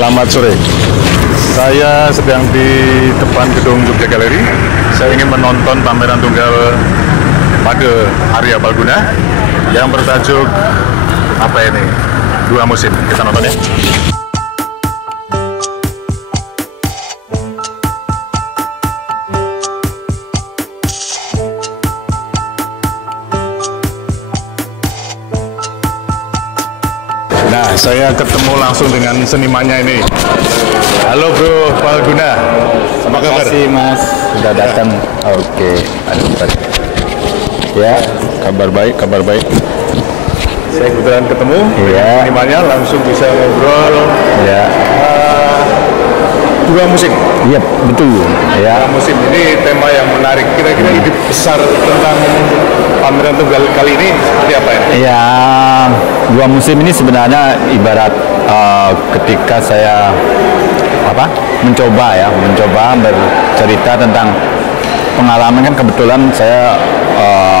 Selamat sore. Saya sedang di depan gedung Jogja Gallery. Saya ingin menonton pameran tunggal pada Arya Palguna yang bertajuk apa ini? Dua Musim. Kita nonton ya. Nah, saya ketemu langsung dengan senimannya ini. Halo Bro Palguna, apa kabar? Terima kasih Mas, sudah datang. Oke, Ya, kabar baik, kabar baik. Saya kebetulan ketemu senimannya, langsung bisa ngobrol. Ya. Dua musim. Iya, betul. Ya. Dua musim ini tema yang menarik. Kira-kira lebih besar tentang pameran tunggal kali ini seperti apa ya? Ya, dua musim ini sebenarnya ibarat ketika saya mencoba bercerita tentang pengalaman. Kan kebetulan saya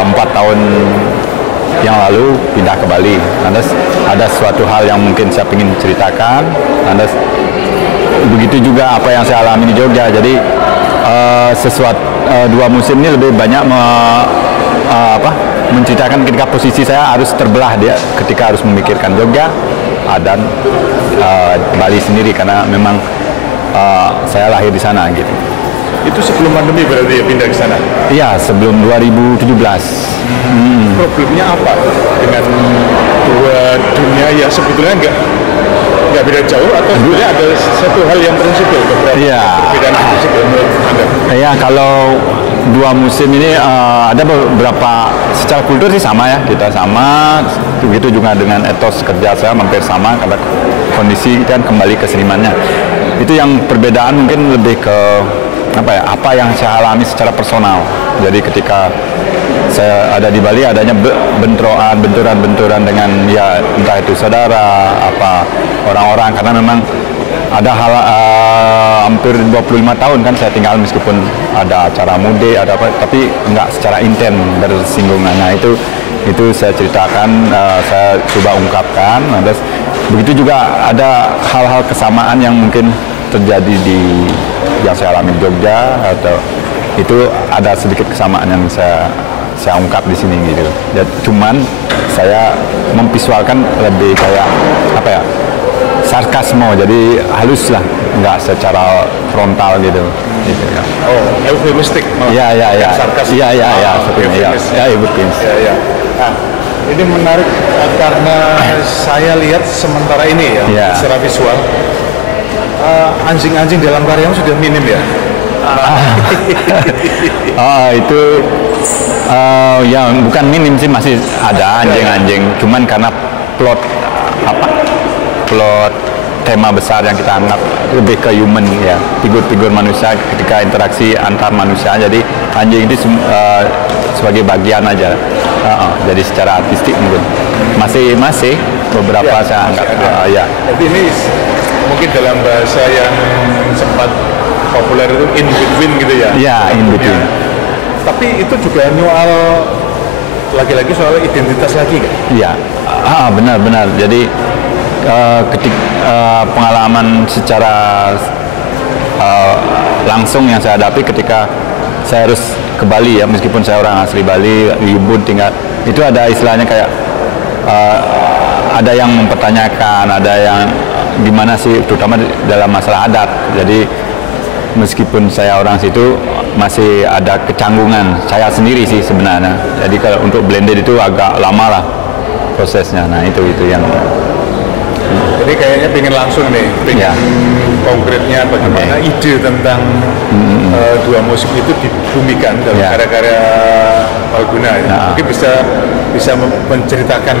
4 tahun yang lalu pindah ke Bali. Lantas ada suatu hal yang mungkin saya ingin ceritakan. Lantas begitu juga apa yang saya alami di Jogja. Jadi dua musim ini lebih banyak menceritakan ketika posisi saya harus terbelah dia ketika harus memikirkan Jogja dan Bali sendiri, karena memang saya lahir di sana gitu. Itu sebelum pandemi berarti ya pindah ke sana? Iya, sebelum 2017. Problemnya apa dengan dua dunia yang sebetulnya nggak beda jauh, atau sebetulnya ada satu hal yang prinsipil perbedaan prinsipil menurut Anda? Iya, kalau dua musim ini ada beberapa, secara kultur sih sama ya, kita sama, begitu juga dengan etos kerja saya hampir sama, karena kondisi kan kembali ke senimannya. Itu yang perbedaan mungkin lebih ke apa yang saya alami secara personal. Jadi ketika saya ada di Bali, adanya benturan dengan ya entah itu saudara, orang-orang, karena memang ada hal hampir 25 tahun kan saya tinggal, meskipun ada acara mudik, ada apa, tapi enggak secara intens bersinggungan. Nah itu saya ceritakan, saya coba ungkapkan. Nah, begitu juga ada hal-hal kesamaan yang mungkin terjadi yang saya alami di Jogja, atau itu ada sedikit kesamaan yang saya ungkap di sini gitu. Ya, cuman saya memvisualkan lebih kayak sarkasme, jadi halus lah, nggak secara frontal gitu ya. Oh, eufemistik. Ya. Sarkas. Ya, seperti ya. Ya, betul. Ya. Nah, ini menarik karena saya lihat sementara ini ya, secara visual, anjing-anjing dalam karyamu sudah minim ya. Itu yang bukan minim sih, masih ada anjing-anjing, cuman karena plot tema besar yang kita anggap lebih ke human ya, figur-figur manusia ketika interaksi antar manusia. Jadi anjing itu sebagai bagian aja. Jadi secara artistik masih beberapa saya anggap ya. Jadi ini mungkin dalam bahasa yang sempat populer itu in between gitu ya. Ya, in between. Tapi itu juga nyoal lagi-lagi soal identitas lagi kan? Iya, benar. Jadi pengalaman secara langsung yang saya hadapi ketika saya harus ke Bali ya, meskipun saya orang asli Bali, di Ubud tinggal, itu ada istilahnya kayak ada yang mempertanyakan, ada yang gimana sih, terutama dalam masalah adat. Jadi meskipun saya orang situ, masih ada kecanggungan saya sendiri sih sebenarnya. Jadi kalau untuk blended itu agak lama lah prosesnya. Nah itu yang. Jadi kayaknya pengen langsung nih, konkretnya bagaimana ide tentang dua musim itu dibumikan dalam karya-karya Palguna. Mungkin bisa menceritakan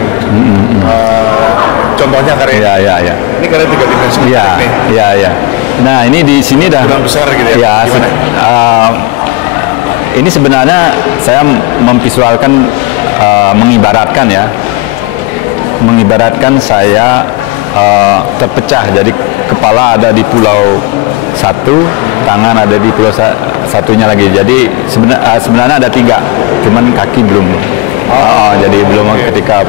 contohnya karya. Ya. Ini karya 3 dimensi nih. Iya. Nah ini di sini dah. Besar gitu ya. Ini sebenarnya saya memvisualkan, mengibaratkan saya terpecah. Jadi kepala ada di pulau satu, tangan ada di pulau satunya lagi. Jadi sebenarnya ada 3, cuman kaki belum. Jadi belum ketika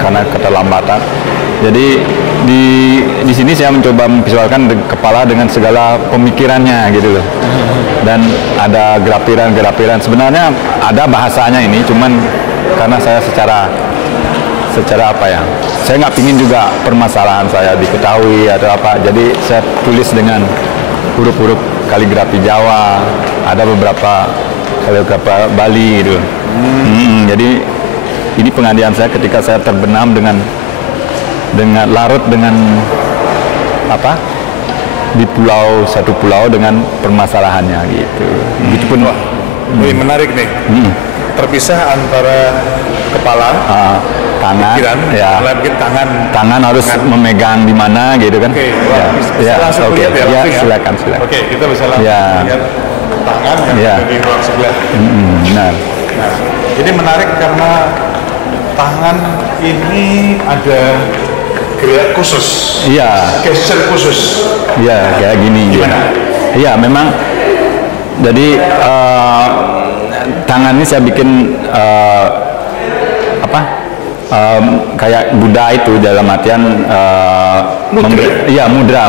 karena keterlambatan. Jadi di sini saya mencoba memvisualkan kepala dengan segala pemikirannya gitu loh. Dan ada gerapiran-gerapiran. Sebenarnya ada bahasanya ini, cuman karena saya secara apa ya, saya nggak pingin juga permasalahan saya diketahui atau apa. Jadi saya tulis dengan huruf-huruf kaligrafi Jawa, ada beberapa kaligrafi Bali gitu. Jadi ini pengabdian saya ketika saya terbenam dengan larut dengan apa di satu pulau dengan permasalahannya gitu. Begitupun Ini menarik nih. Terpisah antara kepala, tangan, pikiran, mungkin tangan harus memegang di mana gitu kan. Bisa langsung lihat ya, silakan. Oke, kita bisa langsung lihat tangan yang di ruang sebelah. Benar. Nah, ini menarik karena tangan ini ada gerak khusus. Iya. Gesture khusus. Iya, kayak gini. Gimana? Iya, memang. Jadi tangan ini saya bikin kayak Buddha itu dalam artian mudra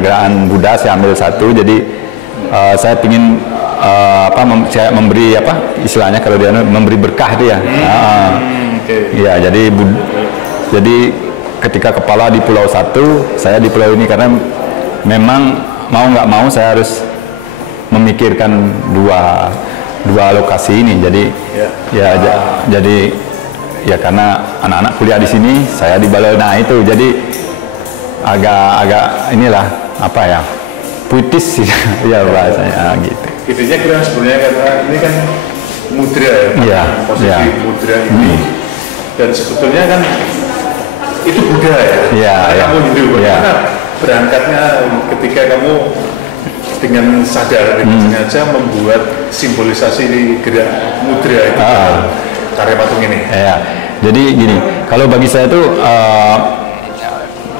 gerakan Buddha saya ambil satu. Jadi saya ingin saya memberi istilahnya kalau dia memberi berkah dia. Iya, jadi ketika kepala di pulau satu, saya di pulau ini karena memang mau nggak mau saya harus memikirkan dua lokasi ini. Jadi jadi karena anak-anak kuliah di sini, saya di balai. Nah itu jadi agak inilah puitis sih ya bahasanya gitu. Intinya kira sebenarnya karena ini kan mudra posisi mudra ini dan sebetulnya kan itu Buddha kamu Hindu. Bagaimana berangkatnya ketika kamu dengan sadar sengaja membuat simbolisasi di gerak mudra itu karya patung ini. Jadi gini, kalau bagi saya itu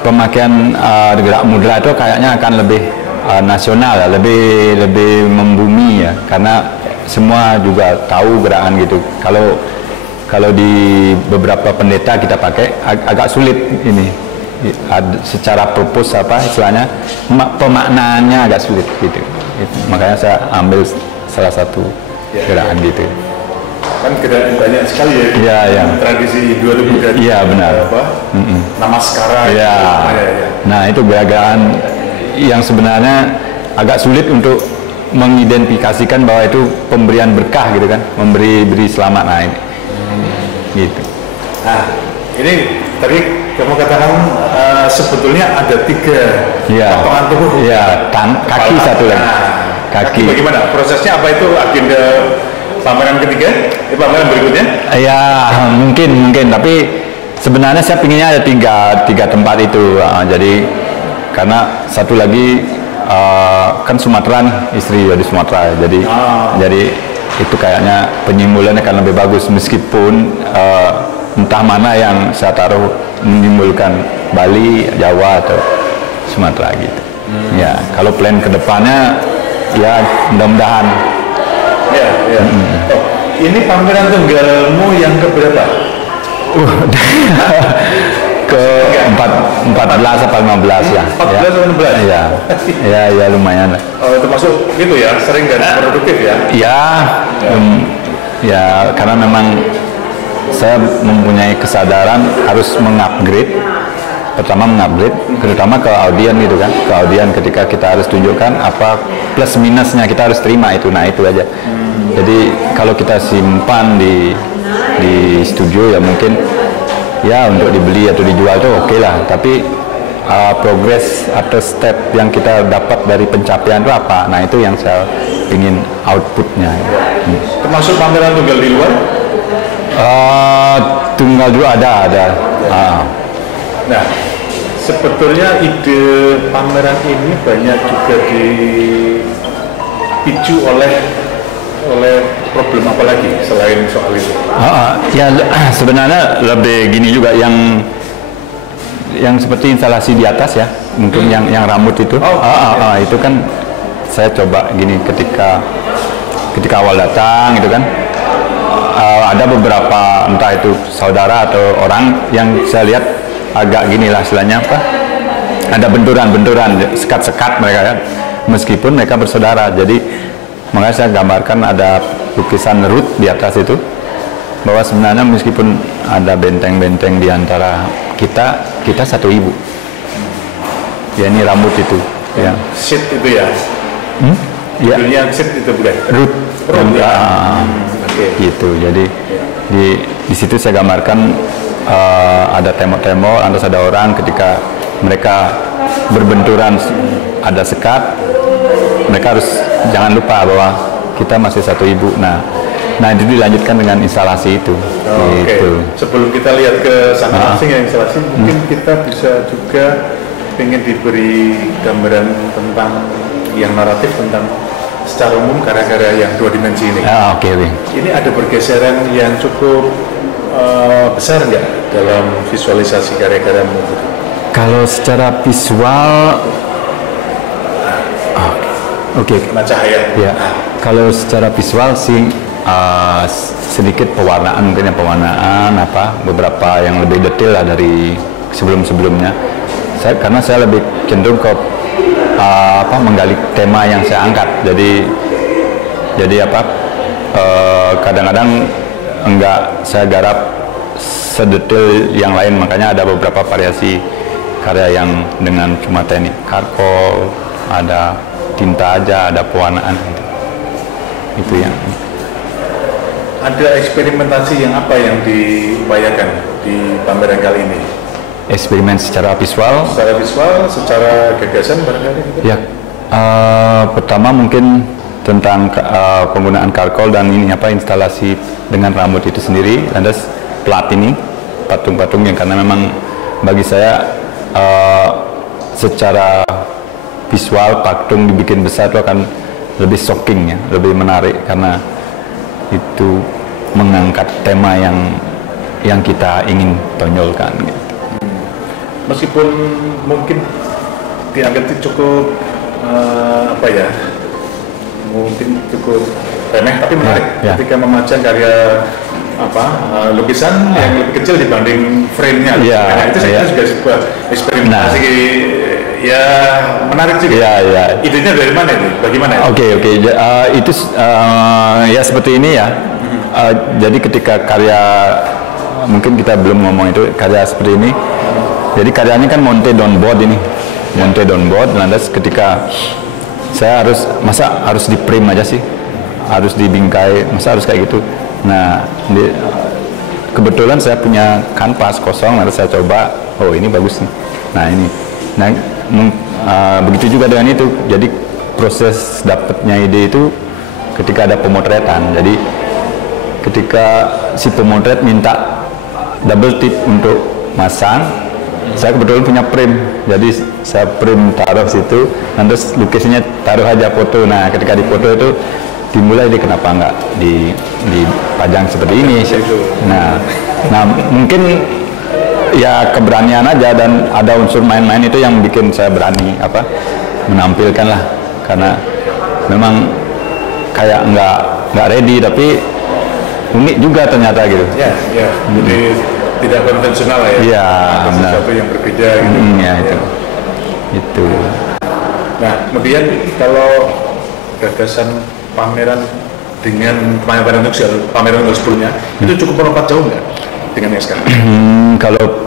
pemakaian gerak mudra itu kayaknya akan lebih nasional, lebih membumi ya, karena semua juga tahu gerakan gitu. Kalau di beberapa pendeta kita pakai agak sulit ini. Secara purpose istilahnya pemaknaannya agak sulit gitu. Makanya saya ambil salah satu gerakan gitu. Kan gerakan banyak sekali ya. Tradisi Hindu itu Buddha. Iya benar. Namaskara. Nah itu gerakan yang sebenarnya agak sulit untuk mengidentifikasikan bahwa itu pemberian berkah gitu kan, memberi selamat. Nah ini gitu. Nah ini tadi kamu katakan sebetulnya ada 3 potongan tubuh. Kaki satu lagi. Kaki. Bagaimana prosesnya? Apa itu agenda pameran ketiga? Pameran berikutnya? Ya mungkin. Tapi sebenarnya saya pinginnya ada tiga tempat itu. Jadi karena satu lagi kan Sumatera nih, istri di Sumatera. Jadi itu kayaknya penyimbolannya akan lebih bagus meskipun entah mana yang saya taruh menimbulkan Bali, Jawa atau Sumatera gitu. Ya, kalau plan kedepannya ya mudah-mudahan. Ini pameran tunggalmu yang keberapa? Ke 14 atau 15 ya. 14 atau 15? Ya lumayan lah. Termasuk gitu ya, sering dan produktif ya? Ya karena memang saya mempunyai kesadaran harus mengupgrade. Pertama mengupgrade, terutama ke audien gitu kan. Ke audien ketika kita harus tunjukkan apa plus minusnya, kita harus terima itu. Nah itu aja. Jadi kalau kita simpan di studio ya mungkin ya untuk dibeli atau dijual itu oke lah. Tapi progres atau step yang kita dapat dari pencapaian itu apa? Nah itu yang saya ingin outputnya. Termasuk pameran tunggal di luar? Tunggal dulu ada. Nah, sebetulnya ide pameran ini banyak juga dipicu oleh problem apa lagi selain soal itu? Ya sebenarnya lebih gini juga yang seperti instalasi di atas ya, mungkin yang rambut itu. Itu kan saya coba gini ketika awal datang gitu kan. ada beberapa entah itu saudara atau orang yang saya lihat agak gini lah istilahnya apa, ada benturan-benturan, sekat-sekat mereka kan, meskipun mereka bersaudara. Jadi makanya saya gambarkan ada lukisan root di atas itu, bahwa sebenarnya meskipun ada benteng-benteng di antara kita satu ibu. Ya ini rambut itu. Ya. Shit itu ya? Ya. Judulnya shit itu bukan? Root. Ya. Gitu. Jadi di situ saya gambarkan ada tembok-tembok, lantas ada orang, ketika mereka berbenturan ada sekat, mereka harus jangan lupa bahwa kita masih satu ibu. Nah itu dilanjutkan dengan instalasi itu. Gitu. Sebelum kita lihat ke sana langsung ya instalasi, mungkin kita bisa juga ingin diberi gambaran tentang yang naratif tentang secara umum karya-karya yang dua dimensi ini. Oke. Ini ada pergeseran yang cukup besar nggak dalam visualisasi karya-karyamu? Kalau secara visual, Kena cahaya. Ya, kalau secara visual sih sedikit pewarnaan, mungkin pewarnaan beberapa yang lebih detail lah dari sebelum-sebelumnya. Karena saya lebih cenderung ke menggali tema yang saya angkat. Jadi kadang-kadang enggak saya garap sedetail yang lain, makanya ada beberapa variasi karya yang dengan cuma teknik karkol, ada tinta aja, ada pewarnaan itu yang. Ada eksperimentasi yang apa yang diupayakan di pameran kali ini? Eksperimen secara visual? Secara visual, secara gagasan barangkali? Ya, pertama mungkin tentang penggunaan karkol dan instalasi dengan rambut itu sendiri, lantas plat ini, patung-patungnya, karena memang bagi saya secara visual patung dibikin besar itu akan lebih shocking ya, lebih menarik karena itu mengangkat tema yang kita ingin tonjolkan gitu. Meskipun mungkin dianggap cukup mungkin cukup remeh tapi menarik ketika memajang karya lukisan yang lebih kecil dibanding frame-nya. Itu saya juga sebuah eksperimentasi ya menarik juga. Idenya dari mana itu? Bagaimana? Itu ya seperti ini ya. Jadi ketika karya, mungkin kita belum ngomong itu, karya seperti ini. Jadi karyanya kan monte down board ini, monte down board. Lantas ketika saya harus di frame aja sih, harus dibingkai, masa harus kayak gitu. Nah, kebetulan saya punya kanvas kosong, lalu saya coba, ini bagus nih. Nah ini, begitu juga dengan itu. Jadi proses dapatnya ide itu ketika ada pemotretan. Jadi ketika si pemotret minta double tip untuk masang, saya kebetulan punya frame, jadi saya frame taruh situ, terus lukisnya taruh aja foto. Nah ketika di foto itu timbul ide kenapa nggak dipajang seperti ini. Nah mungkin ya keberanian aja, dan ada unsur main-main itu yang bikin saya berani menampilkan lah, karena memang kayak nggak ready tapi unik juga ternyata gitu. Jadi tidak konvensional lah ya. Iya, benar. Sesuatu yang berbeda gitu. Itu. Nah, kemudian kalau gagasan pameran dengan pameran untuk sebelumnya itu cukup melompat jauh nggak dengan yang sekarang? Kalau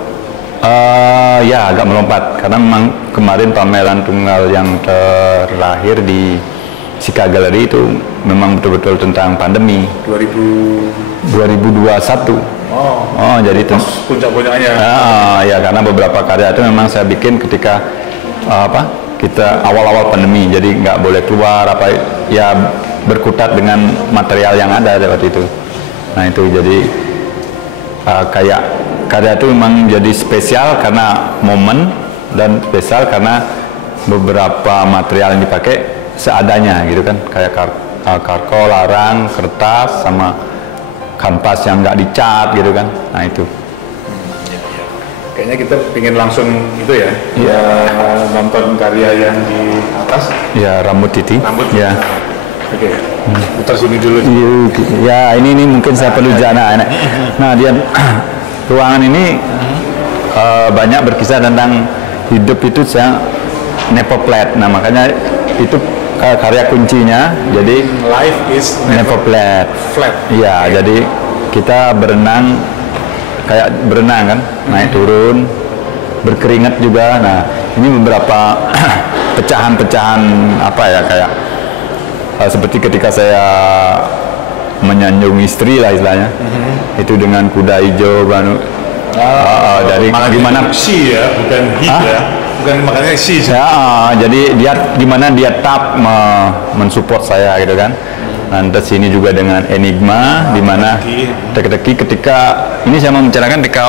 ya agak melompat, karena memang kemarin pameran tunggal yang terakhir di Sika Gallery itu memang betul-betul tentang pandemi 2021. Jadi itu puncak-puncaknya. Ya karena beberapa karya itu memang saya bikin ketika kita awal-awal pandemi, jadi nggak boleh keluar ya berkutat dengan material yang ada waktu itu. Nah itu jadi kayak karya itu memang jadi spesial karena momen, dan spesial karena beberapa material yang dipakai seadanya gitu kan, kayak karkol, larang, kertas, sama kanvas yang nggak dicat gitu kan. Nah itu kayaknya kita ingin langsung itu ya, nonton karya yang di atas ya, rambut Titi ya. Oke. Putar sini dulu. Ya, ini mungkin saya perlu jana. Nah, dia ruangan ini banyak berkisah tentang hidup itu saya never flat. Nah, makanya itu karya kuncinya. Jadi Life is never flat. flat. Iya, jadi kita berenang kayak berenang kan, naik turun, berkeringat juga. Nah, ini beberapa pecahan-pecahan apa ya, kayak seperti ketika saya menyanjung istri lah istilahnya. Itu dengan kuda hijau dari gimana si ya, bukan hit ya. Bukan makanya si. Ya, jadi dia gimana dia tap mensupport saya gitu kan. Lantas ini juga dengan enigma, di mana teka-teki ketika ini saya mau membicarakan ketika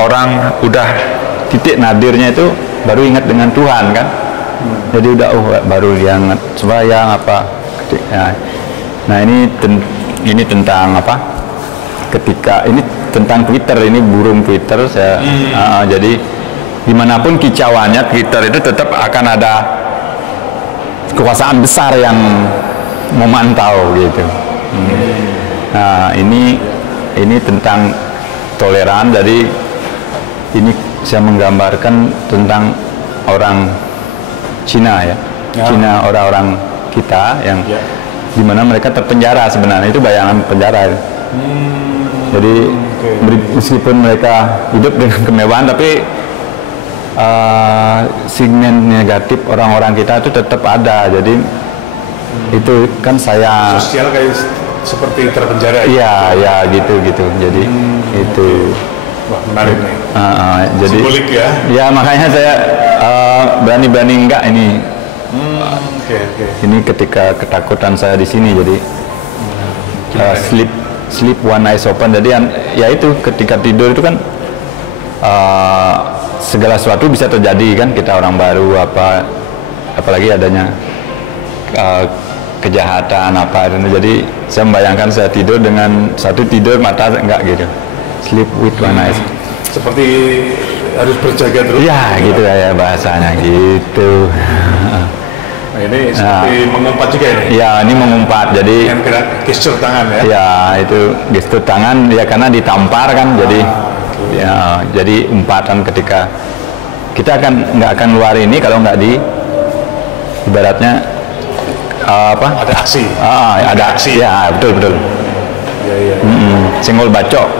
orang udah titik nadirnya itu baru ingat dengan Tuhan kan. Jadi udah baru dia ingat sembahyang apa. Nah ini tentang apa? Ketika ini tentang Twitter, ini burung Twitter saya. Jadi dimanapun kicauannya Twitter itu tetap akan ada kekuasaan besar yang memantau gitu. Nah ini tentang toleran. Jadi ini saya menggambarkan tentang orang Cina ya. Cina, orang-orang kita yang dimana mereka terpenjara sebenarnya, itu bayangan penjara. Jadi meskipun mereka hidup dengan kemewahan, tapi segmen negatif orang-orang kita itu tetap ada. Jadi itu kan saya sosial kayak seperti terpenjara. Iya gitu. Jadi itu. Wah, menarik nih. Jadi simbolik ya. Ya makanya saya berani enggak ini. Oke. Ini ketika ketakutan saya di sini, jadi sleep one eye open. Jadi ya itu ketika tidur itu kan segala sesuatu bisa terjadi kan, kita orang baru apalagi adanya kejahatan apa. Jadi saya membayangkan saya tidur dengan satu tidur mata enggak gitu, sleep with one eye. Seperti harus berjaga terus. Iya gitu ya bahasanya gitu. Nah, ini seperti mengumpat juga ini. Iya, ini mengumpat. Jadi yang gerak gestur tangan ya. Iya, itu gestur tangan ya, karena ditampar kan. Jadi ya, jadi umpatan ketika kita nggak akan keluar ini kalau nggak di ibaratnya apa? Ada aksi. Ada aksi. Ya, betul. Iya. Senggol bacok.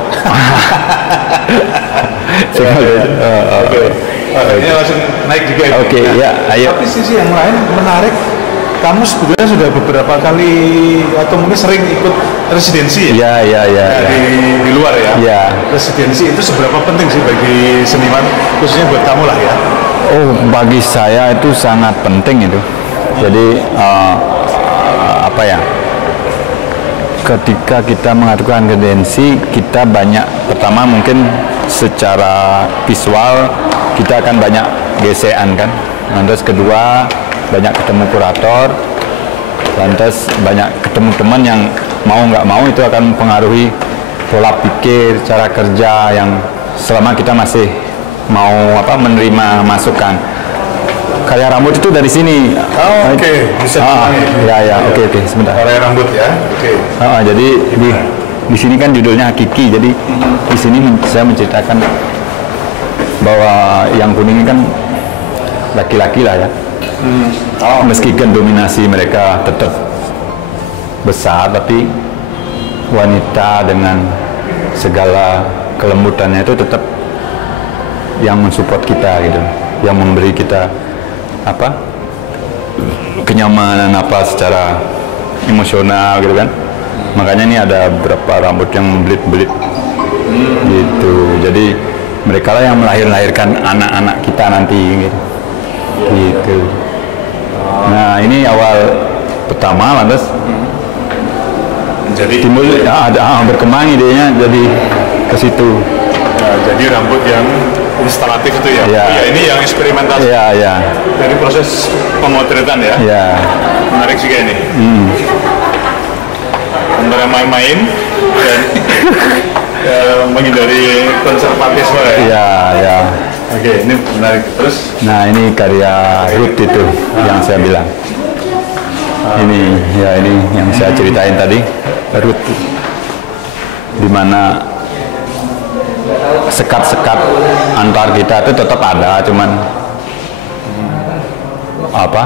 Ini langsung naik juga. Oke, ya, ayo. Tapi sisi yang lain menarik, kamu sebetulnya sudah beberapa kali atau mungkin sering ikut residensi ya? Iya. Di luar ya? Iya. Residensi itu seberapa penting sih bagi seniman, khususnya buat kamu lah ya? Oh, bagi saya itu sangat penting itu. Jadi apa ya? Ketika kita mengadakan residensi, kita banyak, pertama mungkin secara visual kita akan banyak gesekan kan. Lantas kedua, banyak ketemu kurator. Lantas banyak ketemu teman yang mau nggak mau itu akan mempengaruhi pola pikir, cara kerja yang selama kita masih mau menerima masukan. Karya rambut itu dari sini. Oke. Bisa ya, oke, sebentar. Karya rambut ya. Oke. Jadi di sini kan judulnya Hakiki. Jadi di sini saya menceritakan bahwa yang kuning kan laki-laki lah ya. Meskipun dominasi mereka tetap besar, tapi wanita dengan segala kelembutannya itu tetap yang mensupport kita gitu, yang memberi kita kenyamanan secara emosional gitu kan. Makanya ini ada beberapa rambut yang belit-belit gitu. Jadi mereka lah yang melahirkan anak-anak kita nanti gitu. Nah ini awal pertama, lantas jadi timbul ada berkembang idenya jadi ke situ. Jadi rambut yang instalatif itu ya. Ini yang eksperimentasi. Dari proses pemotretan ya. Menarik juga ini. Antara main-main dan menghindari konservatisme ya. Oke, ini menarik. Terus? Nah ini karya Ruth itu yang saya bilang. Ini ya, ini yang saya ceritain tadi, Ruth, di mana sekat-sekat antar kita itu tetap ada, cuman apa,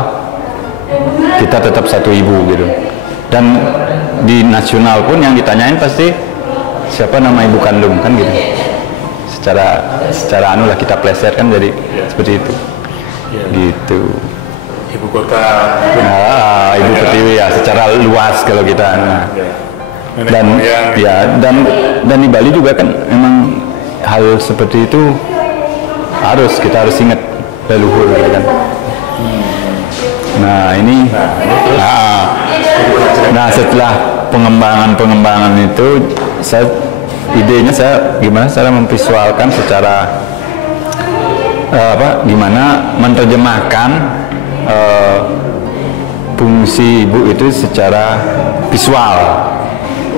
kita tetap satu ibu gitu. Dan di nasional pun yang ditanyain pasti siapa nama ibu kandung kan gitu. Secara anu lah kita pleset kan, jadi seperti itu. Gitu. Ibu kota. Nah, Ibu Pertiwi ya, secara luas kalau kita. Nah. Dan ya, dan di Bali juga kan memang hal seperti itu kita harus ingat leluhur gitu kan. Nah ini, nah setelah pengembangan itu, idenya saya gimana cara memvisualkan secara gimana menerjemahkan fungsi ibu itu secara visual.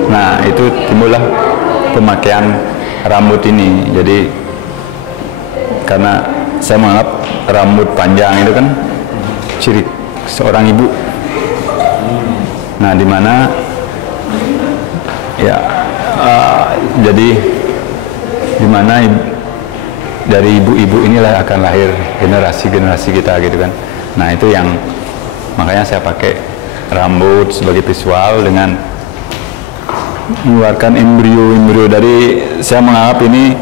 Nah itu timbullah pemakaian rambut ini. Jadi karena saya menganggap rambut panjang itu kan ciri seorang ibu. Nah dimana ya jadi dimana dari ibu-ibu inilah akan lahir generasi-generasi kita gitu kan. Nah itu yang makanya saya pakai rambut sebagai visual dengan mengeluarkan embrio-embrio dari, saya menganggap ini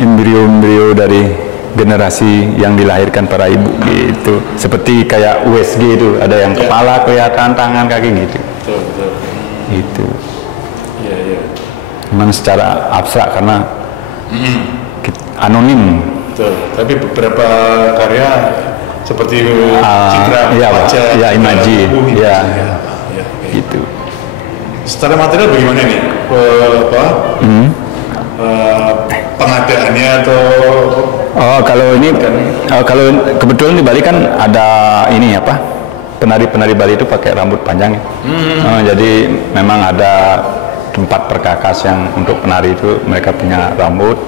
embrio-embrio dari generasi yang dilahirkan para ibu gitu. Seperti kayak USG itu, ada yang kepala kelihatan, tangan, kaki gitu. Betul. Gitu. Iya. Memang secara abstrak karena anonim. Betul. Tapi beberapa karya seperti citra ya, wajah, ya imaji, ya, gitu. Secara material bagaimana nih? Pengadaannya atau? Oh kalau ini, kalau kebetulan di Bali kan ada ini apa? Penari-penari Bali itu pakai rambut panjang ya. Jadi memang ada tempat perkakas yang untuk penari itu mereka punya rambut.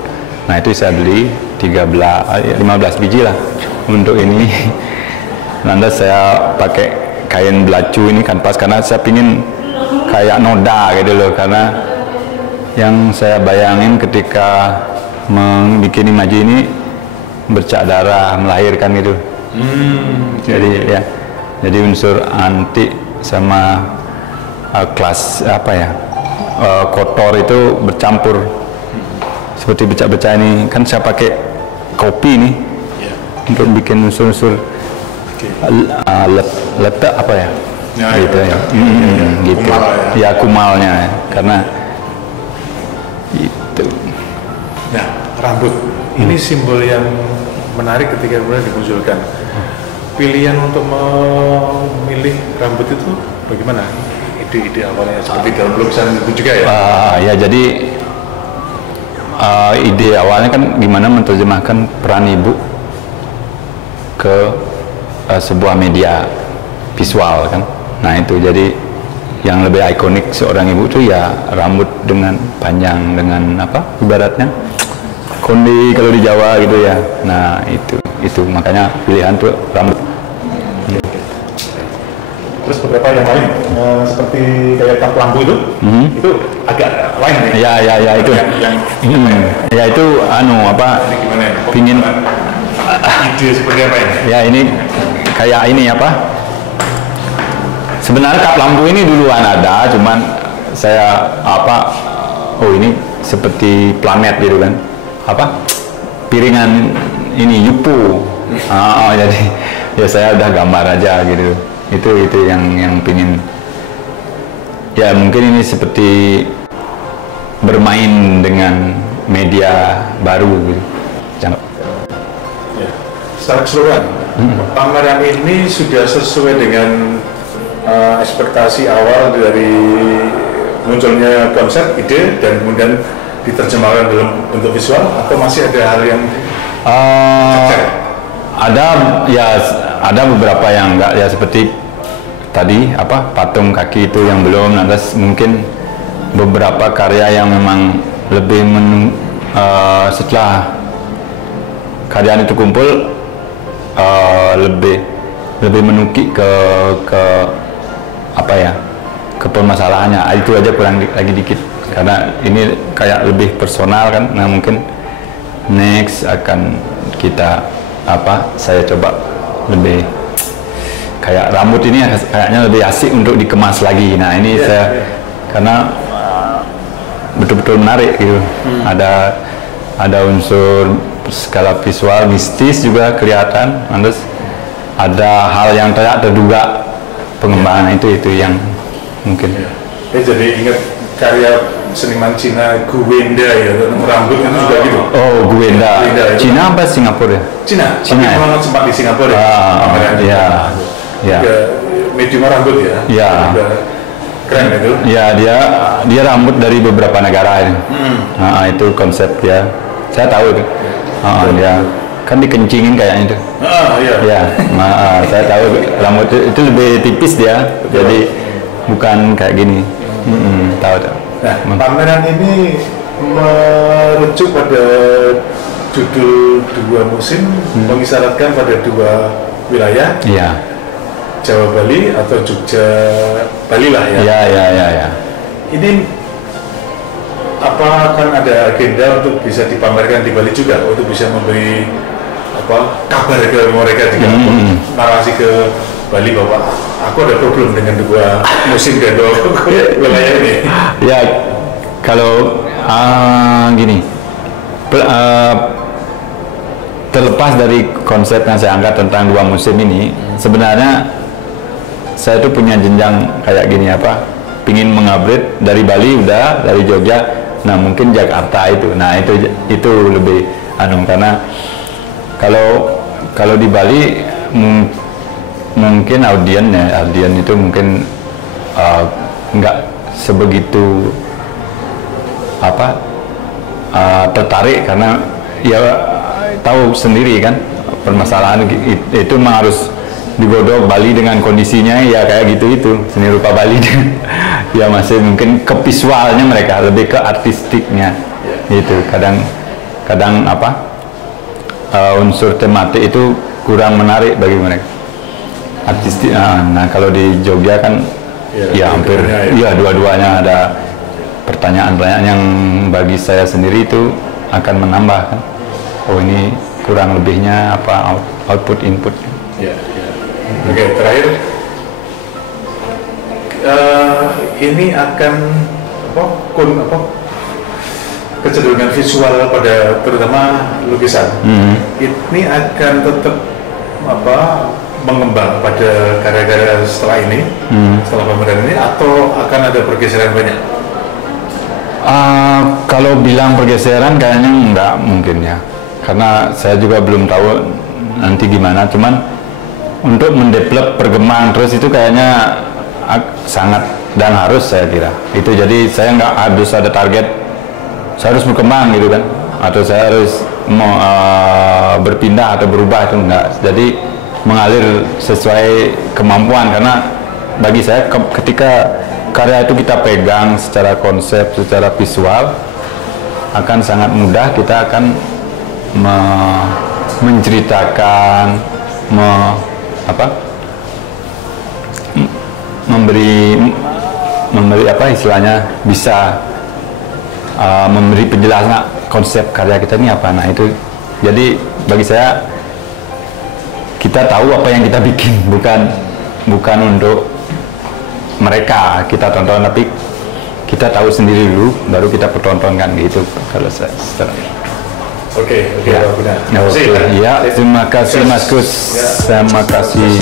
Nah itu saya beli 15 biji lah untuk ini. Lantas saya pakai kain belacu ini kanvas karena saya pingin kayak noda gitu loh, karena yang saya bayangin ketika membuat imaji ini bercak darah, melahirkan gitu. Jadi ya, jadi unsur antik sama kelas apa ya, kotor itu bercampur seperti becak-becak ini. Kan saya pakai kopi nih untuk bikin unsur-unsur letak apa ya, gitu ya, gitu kumal ya, kumalnya karena itu. Nah, rambut ini simbol yang menarik ketika kemudian dimunculkan. Pilihan untuk memilih rambut itu bagaimana? Ide-ide awalnya seperti dalam lukisan itu juga ya? Ya jadi ide awalnya kan gimana menerjemahkan peran ibu ke sebuah media visual kan. Nah itu jadi yang lebih ikonik seorang ibu itu ya rambut dengan panjang, dengan apa ibaratnya kondi kalau di Jawa gitu ya. Nah itu makanya pilihan tuh rambut. Terus beberapa yang lain seperti kayak tap lampu itu agak lain ya? Ya itu ya itu apa, gimana ya? pingin Ide seperti apa ini? ya ini kayak ini apa, sebenarnya kap lampu ini duluan ada, cuman saya apa, ini seperti planet gitu kan, apa piringan ini yupu. Jadi ya saya udah gambar aja gitu. Itu yang pingin ya, mungkin ini seperti bermain dengan media baru gitu. Ya. Secara keseluruhan pameran ini sudah sesuai dengan ekspektasi awal dari munculnya konsep, ide, dan kemudian diterjemahkan dalam bentuk visual, atau masih ada hal yang ada beberapa yang enggak ya, seperti tadi apa patung kaki itu yang belum. Lantas mungkin beberapa karya yang memang lebih setelah karyaan itu kumpul lebih lebih menukik ke apa ya, ke permasalahannya. Itu aja kurang lagi dikit karena ini kayak lebih personal kan. Nah mungkin next akan kita saya coba lebih kayak rambut ini kayaknya lebih asik untuk dikemas lagi. Nah ini karena betul-betul menarik gitu. Ada unsur skala visual mistis juga kelihatan, terus ada hal yang tidak terduga pengembangan itu yang mungkin. Jadi ingat karya seniman Cina Guwenda ya, rambut itu juga gitu. Oh, Guwenda. Cina apa Singapura ya? Cina ya? Memang sempat di Singapura ya. Ya. Medium rambut ya. Ya. Keren itu. Ya, dia rambut dari beberapa negara ini. Itu konsep dia. Saya tahu itu. Dia kan dikencingin kayaknya itu. Iya. Saya tahu rambut itu lebih tipis dia. Jadi bukan kayak gini. Tahu. Nah, pameran ini merujuk pada judul dua musim, mengisyaratkan pada dua wilayah, Jawa Bali atau Jogja Bali lah ya. Iya. Ini apa akan ada agenda untuk bisa dipamerkan di Bali juga, untuk bisa memberi kabar ke mereka juga, narasi ke Bali bahwa aku ada problem dengan dua musim dan dua wilayah ini. Ya, kalau gini, terlepas dari konsep yang saya angkat tentang dua musim ini, sebenarnya saya tuh punya jenjang kayak gini pingin mengupgrade dari Bali udah, dari Jogja, nah mungkin Jakarta itu, nah itu lebih karena kalau di Bali mungkin audien itu mungkin nggak sebegitu tertarik karena ya tahu sendiri kan permasalahan itu memang harus digodok. Bali dengan kondisinya ya kayak gitu seni rupa Bali ya masih mungkin ke visualnya mereka lebih ke artistiknya itu kadang unsur tematik itu kurang menarik bagi mereka artistik. Nah kalau di Jogja kan hampir dua-duanya ada pertanyaan-pertanyaan yang bagi saya sendiri itu akan menambah kan, ini kurang lebihnya output input. Oke, terakhir ini akan kecenderungan visual pada terutama lukisan ini akan tetap mengembang pada karya-karya setelah ini, setelah pameran ini, atau akan ada pergeseran banyak? Kalau bilang pergeseran kayaknya enggak mungkin ya, karena saya juga belum tahu nanti gimana. Cuman untuk mendevelop perkembangan terus itu kayaknya sangat dan harus, saya kira itu. Jadi saya nggak harus ada target saya harus berkembang gitu kan, atau saya harus mau berpindah atau berubah, itu enggak. Jadi mengalir sesuai kemampuan, karena bagi saya ketika karya itu kita pegang secara konsep, secara visual, akan sangat mudah kita akan menceritakan, memberi istilahnya, bisa memberi penjelasan konsep karya kita ini apa. Nah itu, jadi bagi saya kita tahu apa yang kita bikin, bukan untuk mereka kita tonton, tapi kita tahu sendiri dulu baru kita pertontonkan gitu. Kalau saya Oke, ya, terima kasih Mas Kus, terima kasih.